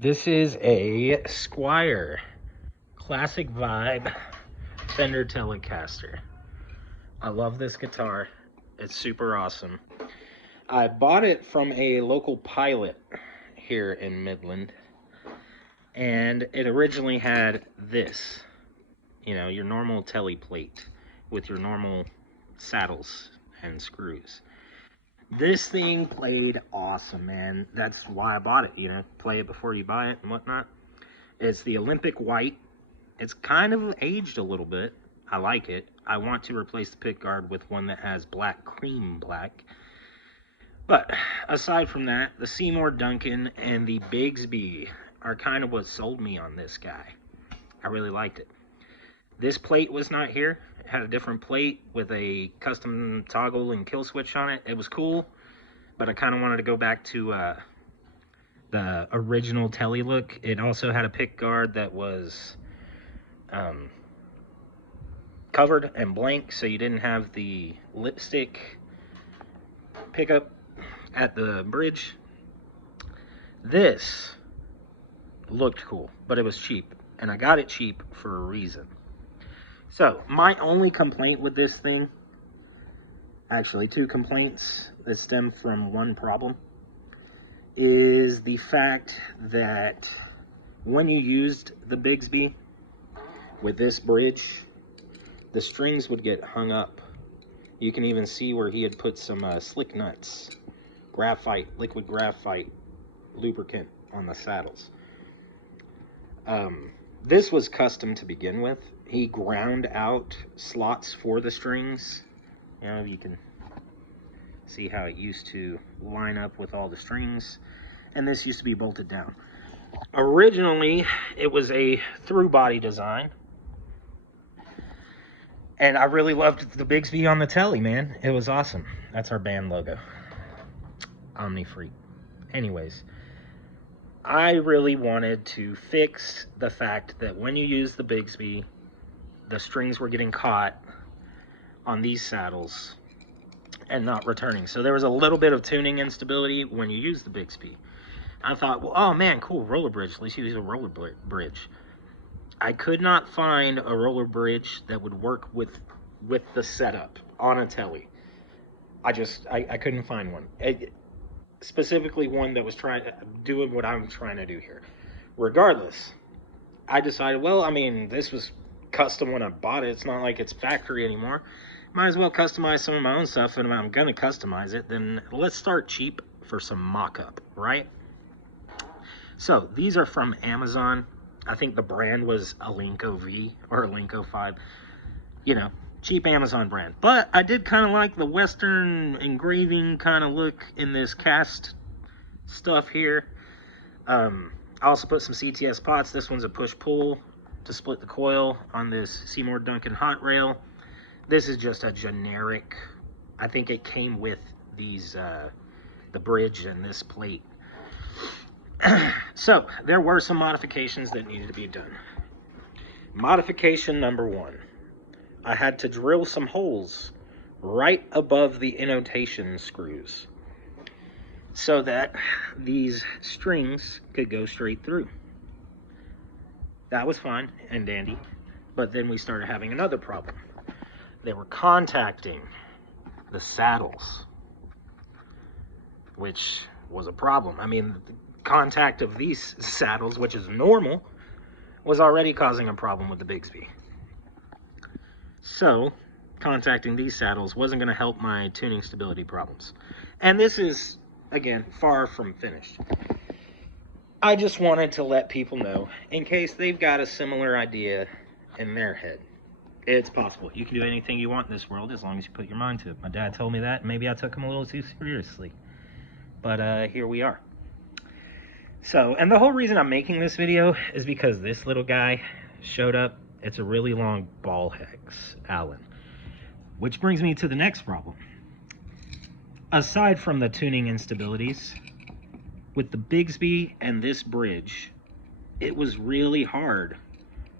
This is a Squier classic vibe Fender Telecaster. I love this guitar. It's super awesome. I bought it from a local pilot here in Midland, and it originally had this, your normal telly plate with your normal saddles and screws. This thing played awesome, man. That's why I bought it, play it before you buy it and whatnot. It's the Olympic white. It's kind of aged a little bit. I like it. I want to replace the pickguard with one that has black, cream black. But aside from that, the Seymour Duncan and the Bigsby are kind of what sold me on this guy. I really liked it. This plate was not here. It had a different plate with a custom toggle and kill switch on it. It was cool, but I kind of wanted to go back to the original telly look. It also had a pickguard that was covered and blank, so you didn't have the lipstick pickup at the bridge. This looked cool, but it was cheap, and I got it cheap for a reason. So my only complaint with this thing, actually two complaints that stem from one problem, is the fact that when you used the Bigsby with this bridge, the strings would get hung up. You can even see where he had put some slick nuts, liquid graphite lubricant on the saddles. This was custom to begin with. He ground out slots for the strings. You can see how it used to line up with all the strings, and this used to be bolted down. Originally, it was a through body design, and I really loved the Bigsby on the telly, man. It was awesome. That's our band logo, Omni Freak. Anyways, I really wanted to fix the fact that when you use the Bigsby, the strings were getting caught on these saddles and not returning. So there was a little bit of tuning instability when you use the Bigsby. I thought, well, oh man, cool, roller bridge. Let's use a roller bridge. I could not find a roller bridge that would work with the setup on a telly. I couldn't find one. Specifically one that was doing what I'm trying to do here. Regardless, I decided, well, I mean, this was custom when I bought it. It's not like it's factory anymore. Might as well customize some of my own stuff, and if I'm gonna customize it, then let's start cheap for some mock-up, right? So these are from Amazon. I think the brand was Alinco V or Alinco 5. Cheap Amazon brand. But I did kind of like the Western engraving kind of look in this cast stuff here. I also put some CTS pots. This one's a push-pull to split the coil on this Seymour Duncan hot rail. This is just a generic, I think it came with these, the bridge and this plate. So, there were some modifications that needed to be done. Modification number one. I had to drill some holes right above the innotation screws so that these strings could go straight through. That was fine and dandy, but then we started having another problem. They were contacting the saddles, which was a problem. I mean, the contact of these saddles, which is normal, was already causing a problem with the Bigsby. So, contacting these saddles wasn't going to help my tuning stability problems. And this is, again, far from finished. I just wanted to let people know, in case they've got a similar idea in their head. It's possible. You can do anything you want in this world as long as you put your mind to it. My dad told me that, and maybe I took him a little too seriously. But here we are. So, and the whole reason I'm making this video is because this little guy showed up. It's a really long ball hex Allen. Which brings me to the next problem. Aside from the tuning instabilities, with the Bigsby and this bridge, it was really hard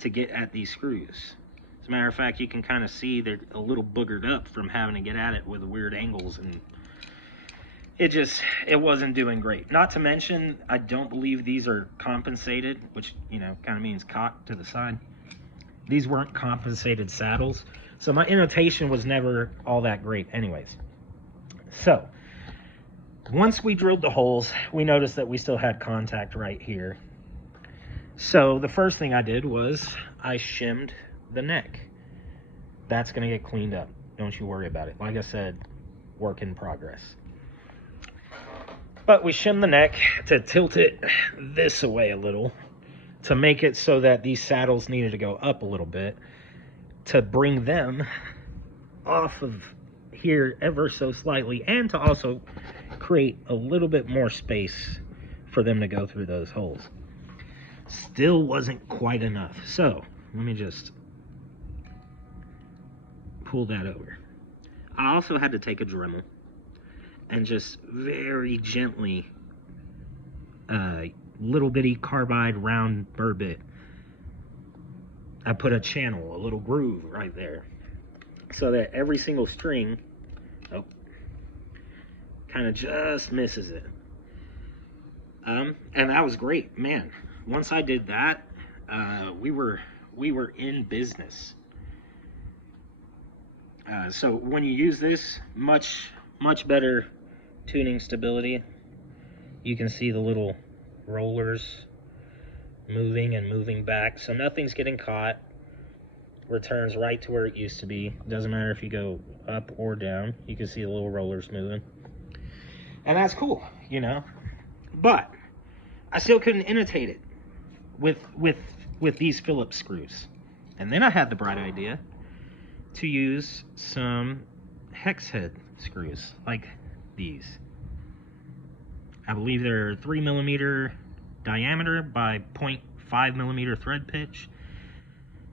to get at these screws. As a matter of fact, you can kind of see they're a little boogered up from having to get at it with weird angles and it wasn't doing great. Not to mention, I don't believe these are compensated, which, you know, kind of means cocked to the side. These weren't compensated saddles, so my intonation was never all that great anyways. So once we drilled the holes, we noticed that we still had contact right here. So the first thing I did was I shimmed the neck. That's going to get cleaned up. Don't you worry about it. Like I said, work in progress. But we shimmed the neck to tilt it this away a little, to make it so that these saddles needed to go up a little bit, to bring them off of here ever so slightly, and to also create a little bit more space for them to go through those holes. Still wasn't quite enough. So let me just pull that over. I also had to take a Dremel and just very gently, little bitty carbide round burr bit, I put a channel, a little groove right there, so that every single string, oh, kind of just misses it. And that was great, man. Once I did that, we were in business. So when you use this, much better tuning stability. You can see the little rollers moving and moving back, so nothing's getting caught. Returns right to where it used to be. Doesn't matter if you go up or down, you can see the little rollers moving, and that's cool, you know. But I still couldn't innotate it with these Phillips screws. And then I had the bright idea to use some hex head screws like these. I believe they're 3mm diameter by 0.5 millimeter thread pitch,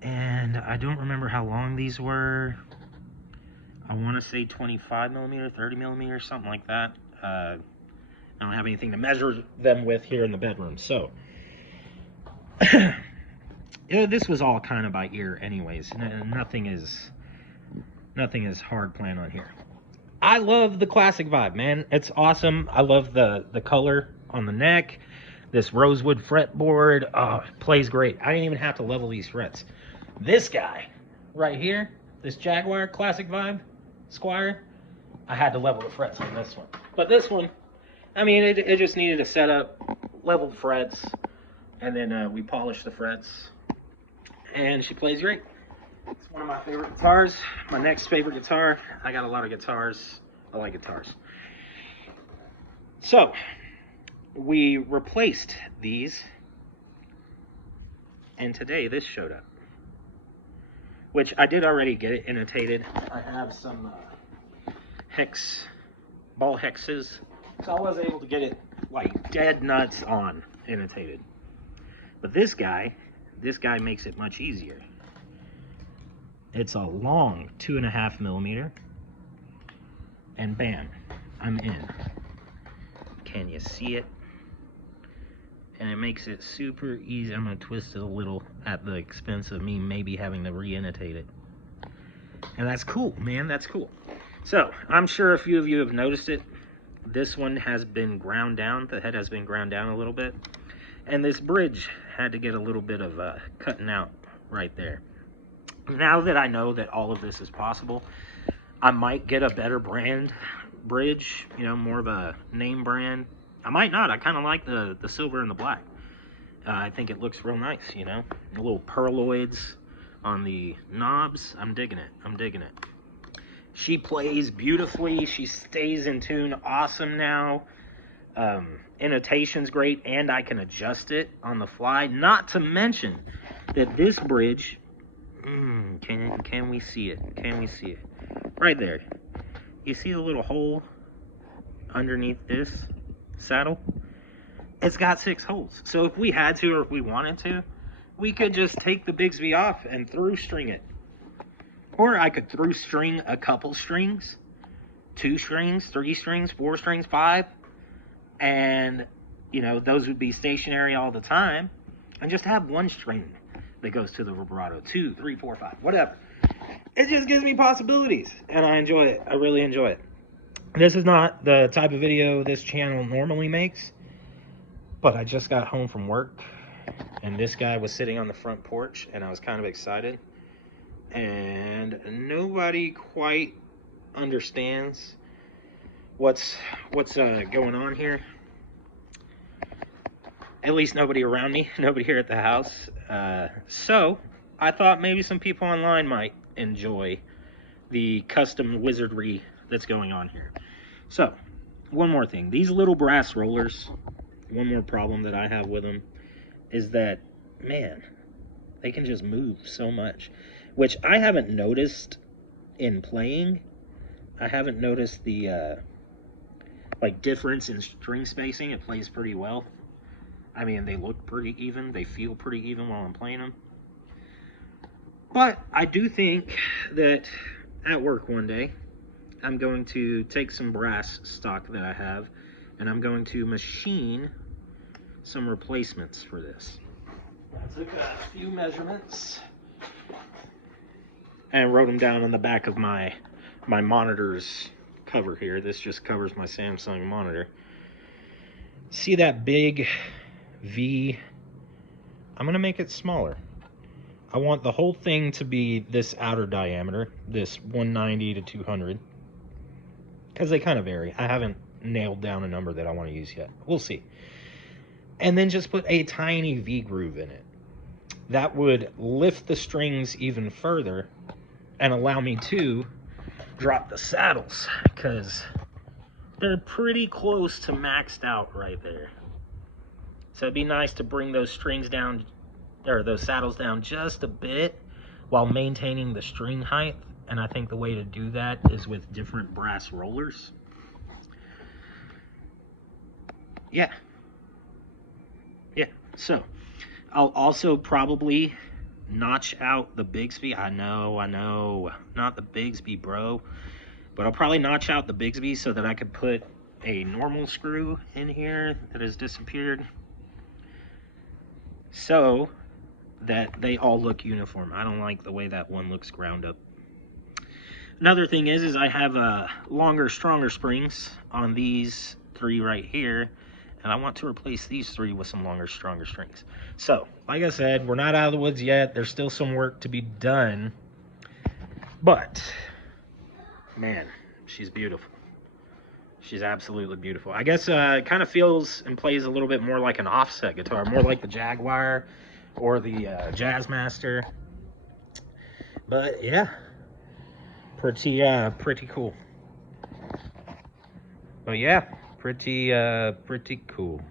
and I don't remember how long these were. I want to say 25mm, 30mm, something like that. I don't have anything to measure them with here in the bedroom, so yeah, this was all kind of by ear anyways. Nothing is hard plan on here. I love the classic vibe, man. It's awesome. I love the color on the neck. This rosewood fretboard, oh, it plays great. I didn't even have to level these frets. This guy right here, this Jaguar classic vibe Squier, I had to level the frets on this one. But this one, I mean, it just needed a setup, leveled frets, and then we polished the frets, and she plays great. It's one of my favorite guitars. My next favorite guitar. I got a lot of guitars. I like guitars. So, we replaced these, and today this showed up. Which I did already get it annotated. I have some ball hexes, so I was able to get it like dead nuts on annotated. But this guy makes it much easier. It's a long 2.5mm, and bam, I'm in. Can you see it? And it makes it super easy. I'm gonna twist it a little at the expense of me maybe having to re-annotate it. And that's cool, man, that's cool. So, I'm sure a few of you have noticed it. This one has been ground down. The head has been ground down a little bit. And this bridge had to get a little bit of cutting out right there. Now that I know that all of this is possible, I might get a better brand bridge, you know, more of a name brand. I might not. I kind of like the silver and the black. I think it looks real nice, you know. The little pearloids on the knobs. I'm digging it. I'm digging it. She plays beautifully. She stays in tune awesome now. Annotation's great, and I can adjust it on the fly. Not to mention that this bridge, can we see it? Can we see it? Right there. You see the little hole underneath this saddle? It's got 6 holes. So if we had to, or if we wanted to, we could just take the Bigsby off and through string it. Or I could through string a couple strings, 2 strings, 3 strings, 4 strings, 5, and, you know, those would be stationary all the time, and just have 1 string that goes to the vibrato, 2, 3, 4, 5, whatever. It just gives me possibilities, and I enjoy it. I really enjoy it. This is not the type of video this channel normally makes, but I just got home from work, and this guy was sitting on the front porch, and I was kind of excited. And nobody quite understands what's going on here. At least nobody around me, nobody here at the house. So I thought maybe some people online might enjoy the custom wizardry that's going on here. So, one more thing. These little brass rollers, one more problem that I have with them is that, man, they can just move so much, which I haven't noticed in playing. I haven't noticed the like difference in string spacing. It plays pretty well. I mean, they look pretty even. They feel pretty even while I'm playing them. But I do think that at work one day, I'm going to take some brass stock that I have, and I'm going to machine some replacements for this. I took a few measurements and wrote them down on the back of my monitor's cover here. This just covers my Samsung monitor. See that big V? I'm going to make it smaller. I want the whole thing to be this outer diameter, this 190 to 200, because they kind of vary. I haven't nailed down a number that I want to use yet. We'll see. And then just put a tiny V groove in it. That would lift the strings even further and allow me to drop the saddles, because they're pretty close to maxed out right there. So it'd be nice to bring those strings down, or those saddles down just a bit while maintaining the string height. And I think the way to do that is with different brass rollers. Yeah. So I'll also probably notch out the Bigsby. I know, not the Bigsby, bro. But I'll probably notch out the Bigsby so that I could put a normal screw in here that has disappeared, so that they all look uniform. I don't like the way that one looks ground up. Another thing is I have longer, stronger springs on these three right here, and I want to replace these three with some longer, stronger strings. So, like I said, we're not out of the woods yet. There's still some work to be done. But, man, she's beautiful. She's absolutely beautiful. I guess it kind of feels and plays a little bit more like an offset guitar, more like the Jaguar or the Jazzmaster. But, yeah, pretty cool. But, yeah, pretty cool.